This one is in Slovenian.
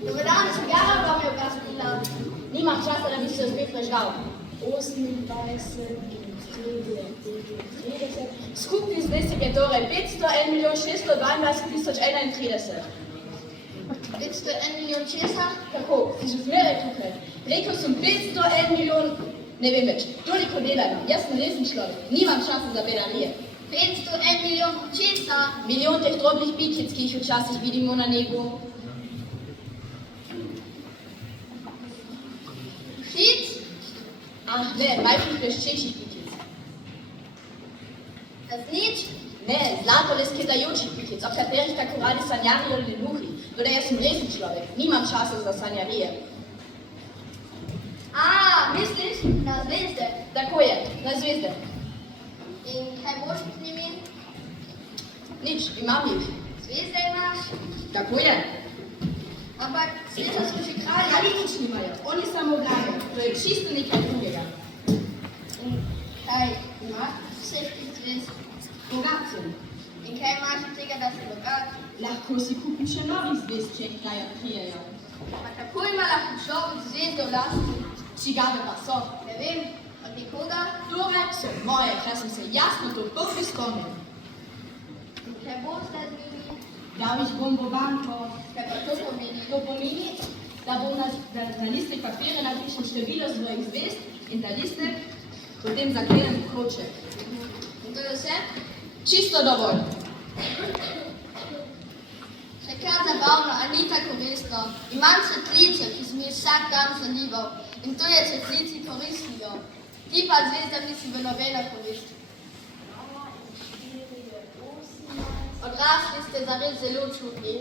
Dobar dan, čigava vam je ugasnila? Nimam časa, da bi se spet prežgal. 28 Skupni znesek je torej 501.622.031. 501 milijon česa? Tako, si že zmeraj tukaj. Rekel sem 501 milijon, ne vem več, toliko delam. Jaz sem resen človek, nimam časa za bedarije. 501 milijon česa? Milijon teh drobnih pikic, ki jih včasih vidimo na nebu. Ptic? Ah, ne, majhnih bleščečih pikic. Raznič? Ne, zlatolesketajočih pikic, o katerih tako radi sanjarijo lenuhi. Torej, jaz sem resen človek, nimam časa za sanjarije. Misliš na zvezde? Tako je, na zvezde. In kaj boš z njimi? Nič, imam jih. Zvezde imaš? Tako je. Ampak zvezde so že kralji. Ali nič nimajo, oni samo vladajo, to je čisto nekaj drugega. In kaj imaš vseh tih zvezd? Bogat sem. In kaj imaš od tega, da si bogat? Lahko si kupim še novih zvezd, če jih kaj odkrijejo. Pa kako ima lahko človek zvezde v lasti? Čigave pa so. Ne vem, od nikoga? Torej so moje, ker sem se jasno to prvi spomnil. In kaj boš zdaj z njimi? Dal jih bom v banko. Kaj pa to pomeni? To pomeni, da bom na listek papirja napišem število svojih zvezd in da listek potem zaklenem v koček. In to je vse? Čisto dovolj. Še kar zabavno, a ni tako resno. Imam svetlico, ki sem jih vsak dan zalival. In to je svetlici koristnijo. Ti pa zvezda nisi v nobeno korist. Odrasli ste zares zelo čudni.